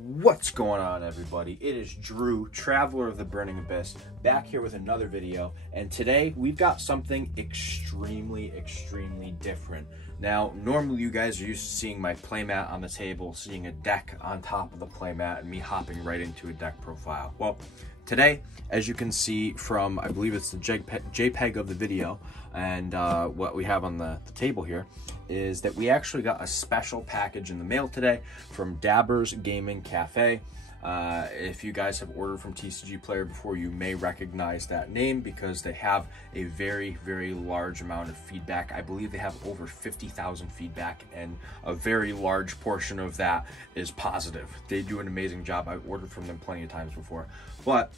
What's going on, everybody? It is Drew, Traveler of the Burning Abyss, back here with another video, and today we've got something extremely different. Now, normally you guys are used to seeing my playmat on the table, seeing a deck on top of the playmat, and me hopping right into a deck profile. Well, today, as you can see from, I believe it's the JPEG of the video, and what we have on the table here, is that we actually got a special package in the mail today from Dabbers Gaming Cafe. If you guys have ordered from TCG Player before, you may recognize that name because they have a very large amount of feedback. I believe they have over 50,000 feedback, and a very large portion of that is positive. They do an amazing job. I've ordered from them plenty of times before. But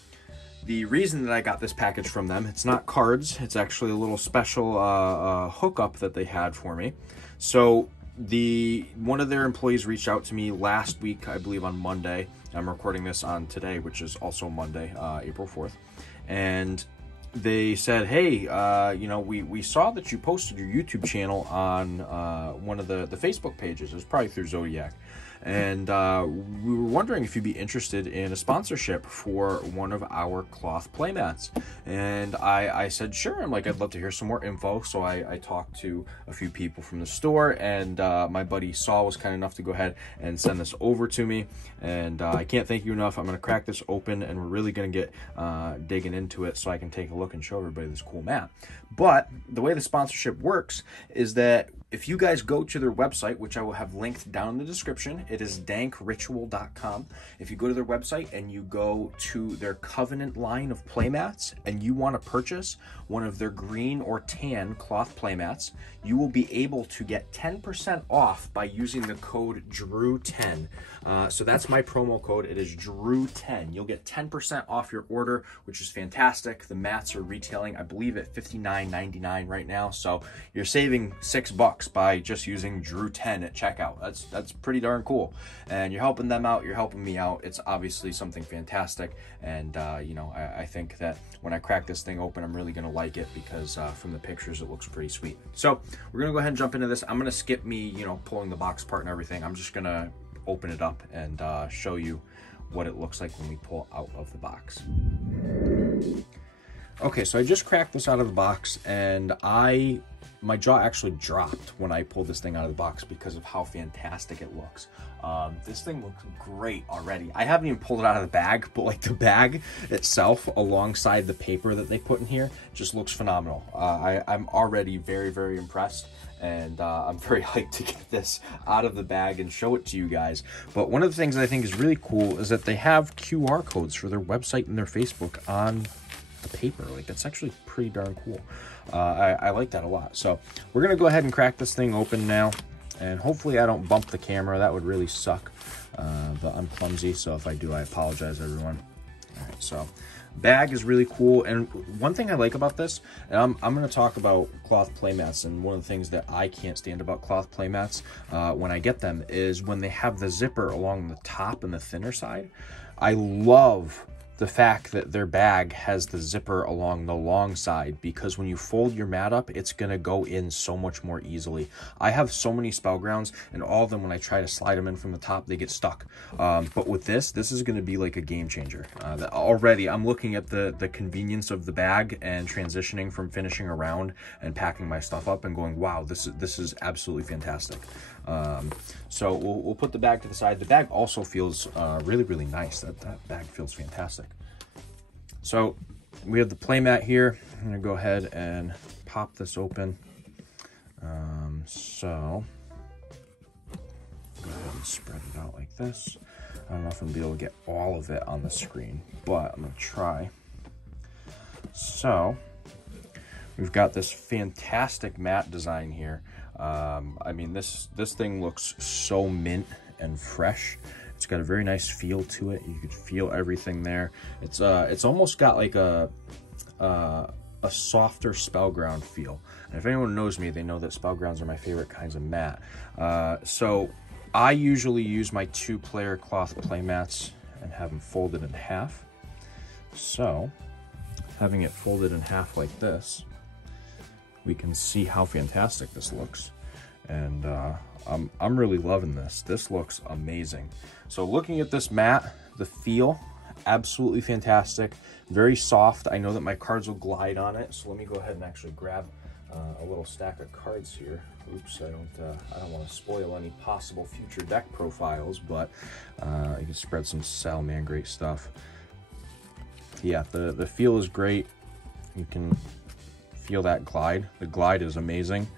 the reason that I got this package from them, it's not cards, it's actually a little special hookup that they had for me. So one of their employees reached out to me last week, I believe on Monday. I'm recording this on today, which is also Monday, April 4th. And they said, hey, you know, we saw that you posted your YouTube channel on one of the Facebook pages. It was probably through Zodiac. And we were wondering if you'd be interested in a sponsorship for one of our cloth playmats. And I said, sure. I'm like, I'd love to hear some more info. So I talked to a few people from the store, and my buddy Saul was kind enough to go ahead and send this over to me. And I can't thank you enough. I'm going to crack this open, and we're really going to get digging into it so I can take a look and show everybody this cool mat. But the way the sponsorship works is that if you guys go to their website, which I will have linked down in the description, it is dankritual.com. If you go to their website and you go to their Covenant line of playmats and you want to purchase one of their green or tan cloth playmats, you will be able to get 10% off by using the code DREW10. So that's my promo code. It is DREW10. You'll get 10% off your order, which is fantastic. The mats are retailing, I believe, at $59.99 right now. So you're saving $6 by just using Drew10 at checkout. That's pretty darn cool, and you're helping them out, you're helping me out. It's obviously something fantastic, and you know, I think that when I crack this thing open, I'm really gonna like it because from the pictures it looks pretty sweet. So we're gonna go ahead and jump into this. I'm gonna skip me, you know, pulling the box apart and everything. I'm just gonna open it up and show you what it looks like when we pull out of the box. Okay, so I just cracked this out of the box, and my jaw actually dropped when I pulled this thing out of the box because of how fantastic it looks. This thing looks great already. I haven't even pulled it out of the bag, but like the bag itself alongside the paper that they put in here just looks phenomenal. I'm already very impressed, and I'm very hyped to get this out of the bag and show it to you guys. But one of the things that I think is really cool is that they have QR codes for their website and their Facebook on the paper. Like, that's actually pretty darn cool. I like that a lot. So we're gonna go ahead and crack this thing open now, and hopefully I don't bump the camera. That would really suck, but I'm clumsy, so if I do, I apologize, everyone. All right, so bag is really cool, and one thing I like about this, and I'm going to talk about cloth playmats, and one of the things that I can't stand about cloth playmats when I get them is when they have the zipper along the top and the thinner side. I love the fact that their bag has the zipper along the long side, because when you fold your mat up, it's gonna go in so much more easily. I have so many Spellgrounds, and all of them, when I try to slide them in from the top, they get stuck. But with this is gonna be like a game changer. Already, I'm looking at the convenience of the bag and transitioning from finishing a round and packing my stuff up and going, wow, this is absolutely fantastic. So we'll put the bag to the side. The bag also feels really nice. That bag feels fantastic. So we have the playmat here. I'm gonna go ahead and pop this open. So go ahead and spread it out like this. I don't know if I'm gonna be able to get all of it on the screen, but I'm gonna try. So we've got this fantastic mat design here. I mean, this thing looks so mint and fresh. It's got a very nice feel to it. You could feel everything there. It's almost got like a softer Spellground feel. And if anyone knows me, they know that Spellgrounds are my favorite kinds of mat. So I usually use my 2-player cloth playmats and have them folded in half. So having it folded in half like this, we can see how fantastic this looks. and I'm really loving this. This looks amazing. So looking at this mat, the feel, absolutely fantastic, very soft. I know that my cards will glide on it, so let me go ahead and actually grab a little stack of cards here. Oops, I don't want to spoil any possible future deck profiles, but you can spread some Salamangreat stuff. Yeah, the feel is great. You can feel that glide. The glide is amazing.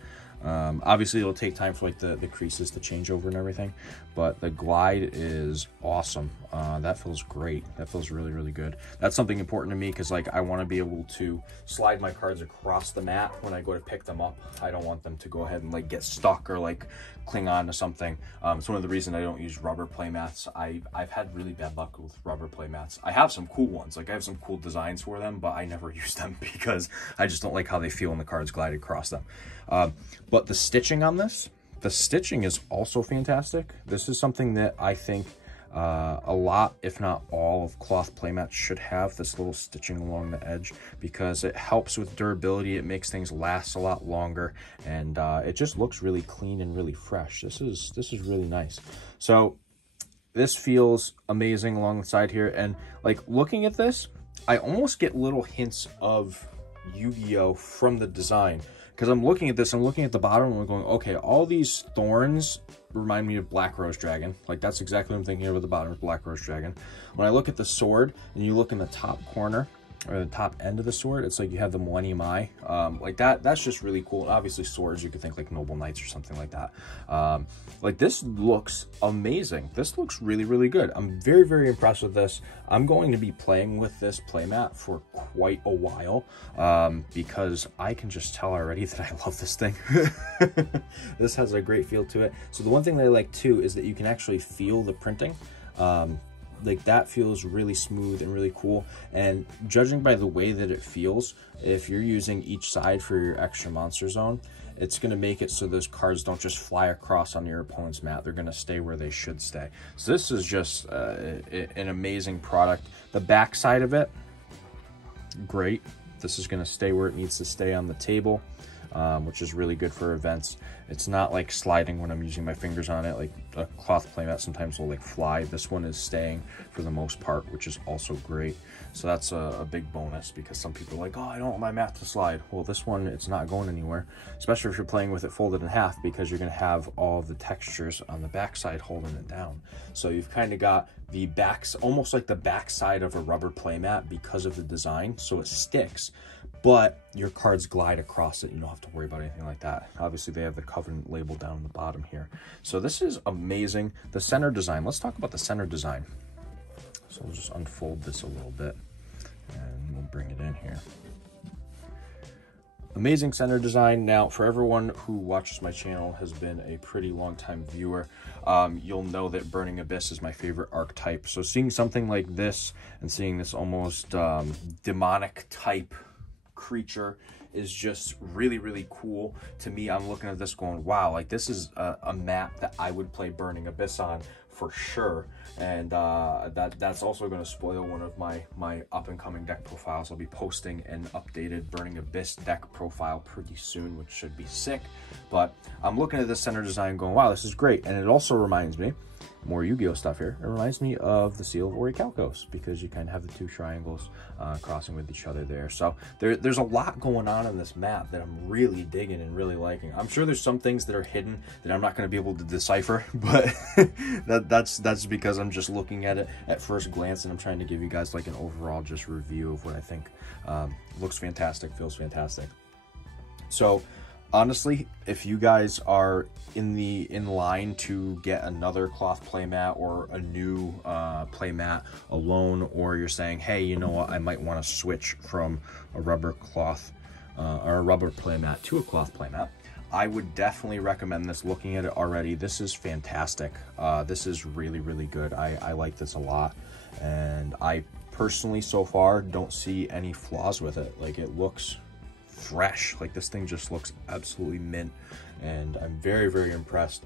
Obviously it'll take time for like the creases to change over and everything, but the glide is awesome. That feels great. That feels really, really good. That's something important to me, because like I want to be able to slide my cards across the mat when I go to pick them up. I don't want them to go ahead and like get stuck or like cling on to something. It's one of the reasons I don't use rubber play mats. I've had really bad luck with rubber play mats. I have some cool ones, like I have some cool designs for them, but I never use them because I just don't like how they feel when the cards glide across them. But the stitching on this, the stitching is also fantastic. This is something that I think a lot, if not all, of cloth playmats should have, this little stitching along the edge, because it helps with durability. It makes things last a lot longer, and it just looks really clean and really fresh. This is really nice. So this feels amazing along the side here, and like looking at this, I almost get little hints of Yu-Gi-Oh from the design, because I'm looking at this, I'm looking at the bottom, and I'm going, okay, all these thorns remind me of Black Rose Dragon. Like that's exactly what I'm thinking of at the bottom, is Black Rose Dragon. When I look at the sword and you look in the top corner or the top end of the sword, it's like you have the Millennium Eye. Like that's just really cool. And obviously swords, you could think like Noble Knights or something like that. Like this looks amazing. This looks really, really good. I'm very, very impressed with this. I'm going to be playing with this playmat for quite a while, because I can just tell already that I love this thing. This has a great feel to it. So the one thing that I like too is that you can actually feel the printing. Like that feels really smooth and really cool, and judging by the way that it feels, if you're using each side for your extra monster zone, it's going to make it so those cards don't just fly across on your opponent's mat. They're going to stay where they should stay. So this is just an amazing product. The back side of it, great. This is going to stay where it needs to stay on the table, which is really good for events. It's not like sliding when I'm using my fingers on it. Like a cloth playmat sometimes will like fly. This one is staying for the most part, which is also great. So that's a big bonus, because some people are like, oh, I don't want my mat to slide. Well, this one, it's not going anywhere, especially if you're playing with it folded in half, because you're going to have all of the textures on the backside holding it down. So you've kind of got the backs, almost like the backside of a rubber playmat because of the design, so it sticks, but your cards glide across it. You don't have to worry about anything like that. Obviously, they have the Covenant label down on the bottom here. So this is amazing. The center design, let's talk about the center design. So we'll just unfold this a little bit and we'll bring it in here. Amazing center design. Now, for everyone who watches my channel, has been a pretty long time viewer, you'll know that Burning Abyss is my favorite archetype. So seeing something like this and seeing this almost demonic type creature is just really, really cool to me. I'm looking at this going, wow, like this is a map that I would play Burning Abyss on for sure. And that's also going to spoil one of my up-and-coming deck profiles. I'll be posting an updated Burning Abyss deck profile pretty soon, which should be sick. But I'm looking at this center design going, wow, this is great. And it also reminds me, more Yu-Gi-Oh stuff here, it reminds me of the Seal of Orichalcos, because you kind of have the two triangles crossing with each other there. So there's a lot going on in this map that I'm really digging and really liking. I'm sure there's some things that are hidden that I'm not going to be able to decipher, but that's because I'm just looking at it at first glance, and I'm trying to give you guys like an overall just review of what I think looks fantastic, feels fantastic. So honestly, if you guys are in line to get another cloth playmat or a new playmat alone, or you're saying, hey, you know what, I might want to switch from a rubber cloth or a rubber playmat to a cloth playmat, I would definitely recommend this. Looking at it already, this is fantastic. This is really, really good. I like this a lot, and I personally so far don't see any flaws with it. Like, it looks fresh. Like, this thing just looks absolutely mint, and I'm very, very impressed.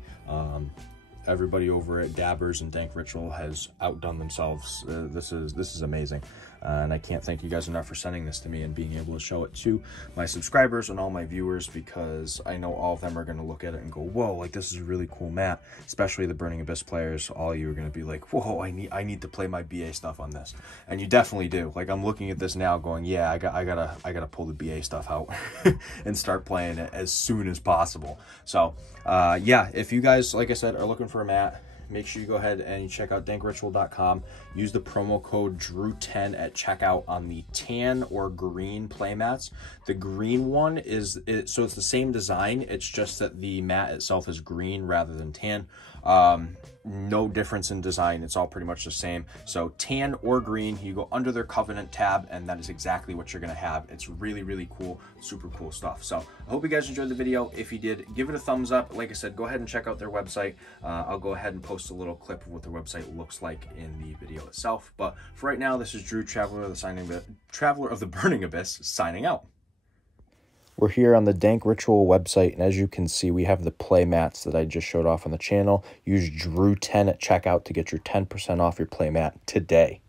Everybody over at Dabbers and Dank Ritual has outdone themselves. This is amazing. And I can't thank you guys enough for sending this to me and being able to show it to my subscribers and all my viewers, because I know all of them are going to look at it and go, whoa, like this is a really cool mat. Especially the Burning Abyss players, all of you are going to be like, whoa, I need to play my BA stuff on this. And you definitely do. Like, I'm looking at this now going, yeah, I gotta pull the BA stuff out and start playing it as soon as possible. So yeah, if you guys, like I said, are looking for a mat, make sure you go ahead and you check out dankritual.com. Use the promo code DREW10 at checkout on the tan or green playmats. The green one so it's the same design. It's just that the mat itself is green rather than tan. No difference in design. It's all pretty much the same. So tan or green, you go under their Covenant tab, and that is exactly what you're going to have. It's really, really cool, super cool stuff. So I hope you guys enjoyed the video. If you did, give it a thumbs up. Like I said, go ahead and check out their website. I'll go ahead and post a little clip of what their website looks like in the video itself. But for right now, this is Drew, Traveler of the Burning Abyss, signing out. We're here on the Dank Ritual website, and as you can see, we have the play mats that I just showed off on the channel. Use Drew10 at checkout to get your 10% off your play mat today.